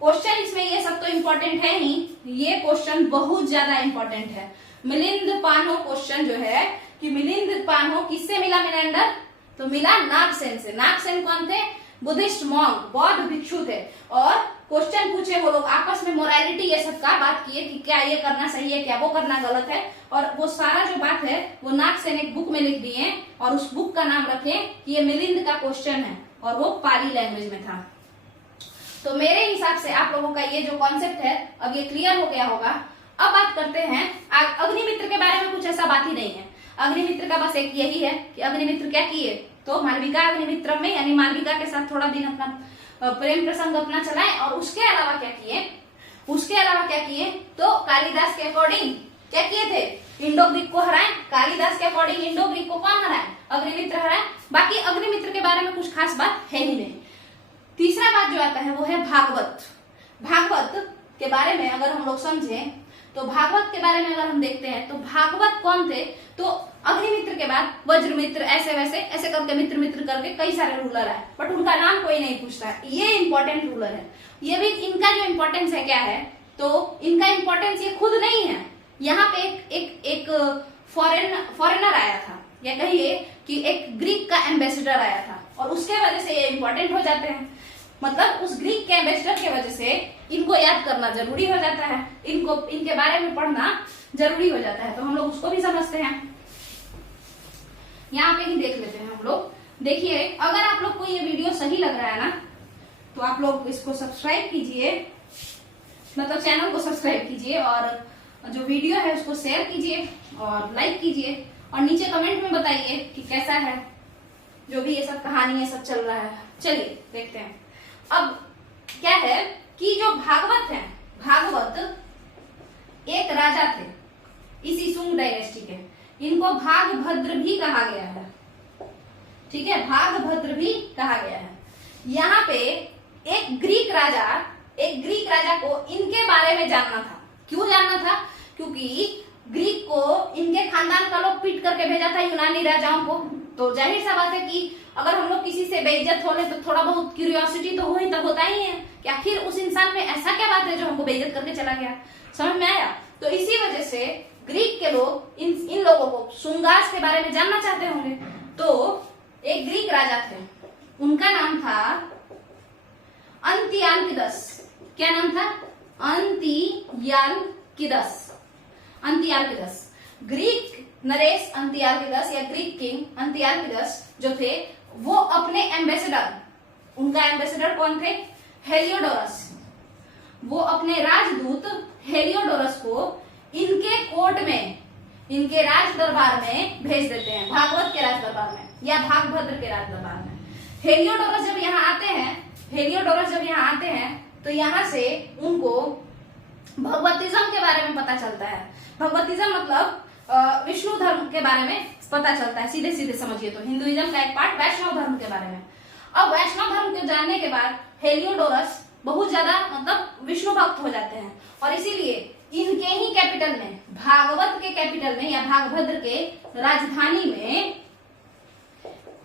क्वेश्चन इसमें ये सब तो इम्पोर्टेंट है ही, ये क्वेश्चन बहुत ज्यादा इम्पोर्टेंट है। मिलिंद पानो क्वेश्चन जो है कि मिलिंद पानो किससे मिला मिनांडर? तो मिला नागसेन से। नागसेन कौन थे? बुद्धिस्ट मॉन्क, बौद्ध भिक्षु थे। और क्वेश्चन पूछे वो लोग आपस में मोरालिटी ये सब का बात किए कि क्या ये करना सही है, क्या वो करना गलत है। और वो सारा जो बात है वो नागसेन एक बुक में लिख दिए और उस बुक का नाम रखे कि ये मिलिंद का क्वेश्चन है और वो पाली लैंग्वेज में था। तो मेरे हिसाब से आप लोगों का ये जो कॉन्सेप्ट है अब ये क्लियर हो गया होगा। अब बात करते हैं अग्निमित्र के बारे में। कुछ ऐसा बात ही नहीं है। अग्निमित्र का बस एक यही है कि अग्निमित्र क्या किए, तो मालविका अग्निमित्र में यानी मालविका के साथ थोड़ा दिन अपना प्रेम प्रसंग अपना चलाए। और उसके अलावा क्या किए, तो कालिदास के अकॉर्डिंग क्या किए थे? इंडो ग्रीक को हराए। कालिदास के अकॉर्डिंग इंडो ग्रीक को कौन हराए? अग्निमित्र हराए। बाकी अग्निमित्र के बारे में कुछ खास बात है ही नहीं। तीसरा बात जो आता है वो है भागवत। भागवत के बारे में अगर हम लोग समझें तो भागवत के बारे में अगर हम देखते हैं तो भागवत कौन थे? तो अग्निमित्र के बाद वज्रमित्र, ऐसे वैसे ऐसे करके मित्र करके कई सारे रूलर आए, बट उनका नाम कोई नहीं पूछता। ये इंपॉर्टेंट रूलर है। ये भी इनका जो इंपॉर्टेंस है क्या है, तो इनका इंपॉर्टेंस ये खुद नहीं है। यहाँ पे एक फॉरेनर आया था, या कहिए कि एक ग्रीक का एम्बेसडर आया था और उसके वजह से ये इंपॉर्टेंट हो जाते हैं। मतलब उस ग्रीक के एम्बेसडर के वजह से इनको याद करना जरूरी हो जाता है, इनके बारे में पढ़ना जरूरी हो जाता है। तो हम लोग उसको भी समझते हैं। यहाँ पे ही देख लेते हैं हम लोग। देखिए, अगर आप लोग को ये वीडियो सही लग रहा है ना तो आप लोग इसको सब्सक्राइब कीजिए, मतलब चैनल को सब्सक्राइब कीजिए और जो वीडियो है उसको शेयर कीजिए और लाइक कीजिए और नीचे कमेंट में बताइए कि कैसा है जो भी ये सब कहानी ये सब चल रहा है। चलिए देखते हैं। अब क्या है कि जो भागवत है, भागवत एक राजा थे इसी शुंग डायनेस्टी के। इनको भागभद्र भी कहा गया है, ठीक है, भागभद्र भी कहा गया है। यहाँ पे एक ग्रीक राजा को इनके बारे में जानना था। क्यों जानना था? क्योंकि ग्रीक को इनके खानदान का लोग पीट करके भेजा था यूनानी राजाओं को। तो जाहिर सा बात है कि अगर हम लोग किसी से बेइज्जत होने तो थोड़ा बहुत क्यूरियोसिटी तो हुई, तब होता ही है कि आखिर उस इंसान में ऐसा क्या बात है जो हमको बेइज्जत करके चला गया। समझ में आया? तो इसी वजह से ग्रीक के लोग इन लोगों को शुंगास के बारे में जानना चाहते होंगे। तो एक ग्रीक राजा थे, उनका नाम था अंतियालकिदस। क्या नाम था? अंतियालकिदस। ग्रीक नरेश अंतियालकिदस या ग्रीक किंग अंतियालकिदस जो थे वो अपने एम्बेसडर, उनका एम्बेसडर कौन थे? हेलियोडोरस। वो अपने राजदूत हेलियोडोरस को इनके कोर्ट में, इनके राज दरबार में भेज देते हैं, भागवत के राज दरबार में या भागभद्र के राज दरबार में। हेलियोडोरस जब यहाँ आते हैं तो यहाँ से उनको भगवतिज्म के बारे में पता चलता है। भगवतिज्म मतलब विष्णु धर्म के बारे में पता चलता है। सीधे सीधे समझिए तो हिंदुइज्म का एक पार्ट वैष्णव धर्म के बारे में। अब वैष्णव धर्म को जानने के बाद हेलियोडोरस बहुत ज्यादा मतलब विष्णु भक्त हो जाते हैं और इसीलिए इनके ही कैपिटल में, भागवत के कैपिटल में या भागभद्र के राजधानी में,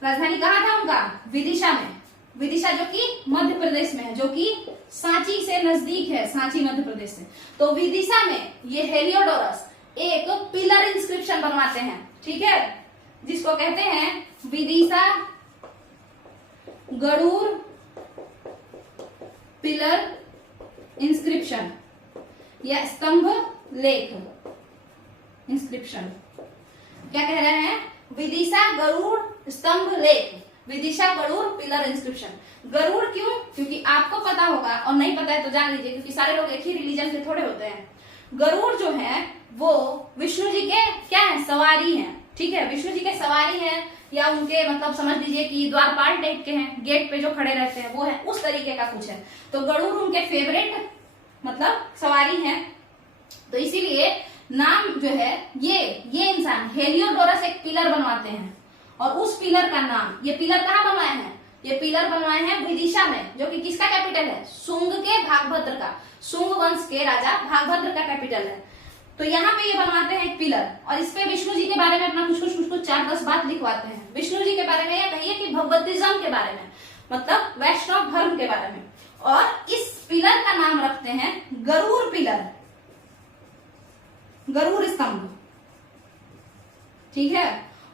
राजधानी कहाँ था उनका? विदिशा में। विदिशा जो कि मध्य प्रदेश में है, जो कि सांची से नजदीक है, सांची मध्य प्रदेश से। तो विदिशा में ये हेलियोडोरस एक पिलर इंस्क्रिप्शन बनवाते हैं, ठीक है, जिसको कहते हैं विदिशा गरुड़ पिलर इंस्क्रिप्शन या स्तंभ लेख इंस्क्रिप्शन। क्या कह रहे हैं? विदिशा गरुड़ स्तंभ लेख, विदिशा गरुड़ पिलर इंस्क्रिप्शन। गरुड़ क्यों? क्योंकि आपको पता होगा और नहीं पता है तो जान लीजिए, क्योंकि सारे लोग एक ही रिलीजन के थोड़े होते हैं। गरुड़ जो है वो विष्णु जी के क्या है? सवारी हैं, ठीक है, विष्णु जी के सवारी हैं या उनके मतलब समझ लीजिए कि द्वारपाल टाइप के हैं, गेट पे जो खड़े रहते हैं वो है, उस तरीके का कुछ है। तो गरुड़ उनके फेवरेट मतलब सवारी हैं। तो इसीलिए नाम जो है ये इंसान हेलियोडोरस एक पिलर बनवाते हैं, और उस पिलर का नाम, ये पिलर कहाँ बनवाए हैं, ये पिलर बनवाए हैं विदिशा में, जो कि किसका कैपिटल है, शुंग के भागभद्र का, शुंग वंश के राजा भागभद्र का कैपिटल है। तो यहाँ पे ये बनवाते हैं एक पिलर, और इस पे विष्णु जी के बारे में अपना कुछ 4-10 बात लिखवाते हैं। विष्णु जी के बारे में या कहिए कि भगवतिज्म के बारे में, मतलब वैष्णव धर्म के बारे में। और इस पिलर का नाम रखते हैं गरुड़ पिलर, गरुड़ स्तंभ, ठीक है।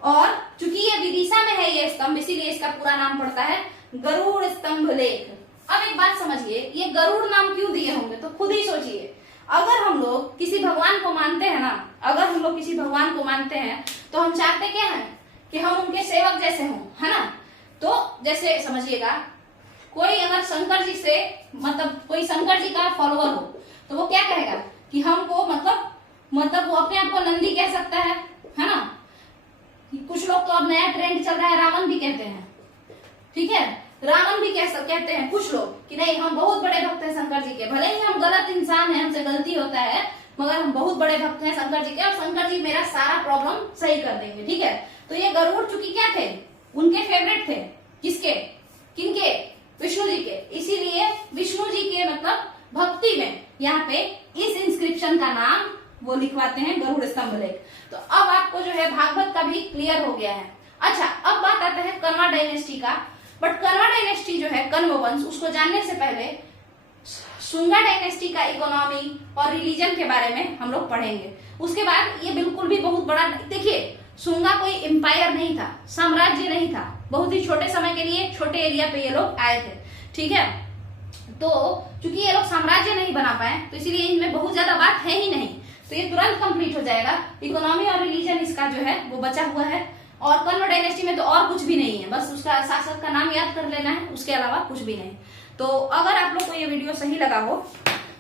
और चूंकि ये विदिशा में है ये स्तंभ, इसीलिए इसका पूरा नाम पड़ता है गरुड़ स्तंभ लेख। अब एक बात समझिए, ये गरुड़ नाम क्यों दिए होंगे, तो खुद ही सोचिए। अगर हम लोग किसी भगवान को मानते हैं ना, अगर हम लोग किसी भगवान को मानते हैं तो हम चाहते क्या है कि हम उनके सेवक जैसे हों, है ना। तो जैसे समझिएगा, कोई अगर शंकर जी से, मतलब कोई शंकर जी का फॉलोअर हो, तो वो क्या कहेगा कि हमको मतलब वो अपने आप को नंदी कह सकता है ना। कुछ लोग तो अब नया ट्रेंड चल रहा है, रावण भी कहते हैं, ठीक है, रावण भी कहते हैं कुछ लोग कि नहीं हम बहुत बड़े भक्त हैं शंकर जी के, भले ही हम गलत इंसान हैं, हमसे गलती होता है, मगर हम बहुत बड़े भक्त हैं शंकर जी के, और शंकर जी मेरा सारा प्रॉब्लम सही कर देंगे, ठीक है। तो ये गरुड़ चूंकि क्या थे, उनके फेवरेट थे, किसके, किनके, विष्णु जी के, इसीलिए विष्णु जी के मतलब भक्ति में यहाँ पे इस इंस्क्रिप्शन का नाम वो लिखवाते हैं गरुड़ स्तंभ लेख। तो अब आपको जो है भागवत का भी क्लियर हो गया है। अच्छा, अब बात आता है कण्वा डायनेस्टी का। बट कण्वा डायनेस्टी जो है, कण्व वंश, उसको जानने से पहले शुंगा डायनेस्टी का इकोनॉमी और रिलीजन के बारे में हम लोग पढ़ेंगे। उसके बाद ये बिल्कुल भी बहुत बड़ा, देखिए शुंगा कोई एम्पायर नहीं था, साम्राज्य नहीं था, बहुत ही छोटे समय के लिए छोटे एरिया पे ये लोग आए थे, ठीक है। तो चूंकि ये लोग साम्राज्य नहीं बना पाए, तो इसीलिए इनमें बहुत ज्यादा बात है ही नहीं, तो ये तुरंत कंप्लीट हो जाएगा। इकोनॉमी और रिलीजन इसका जो है वो बचा हुआ है। और कण्व डायनेस्टी में तो और कुछ भी नहीं है, बस उसका शासक का नाम याद कर लेना है, उसके अलावा कुछ भी नहीं। तो अगर आप लोग को ये वीडियो सही लगा हो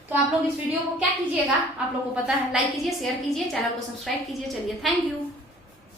तो आप लोग इस वीडियो को क्या कीजिएगा, आप लोग को पता है, लाइक कीजिए, शेयर कीजिए, चैनल को सब्सक्राइब कीजिए। चलिए, थैंक यू।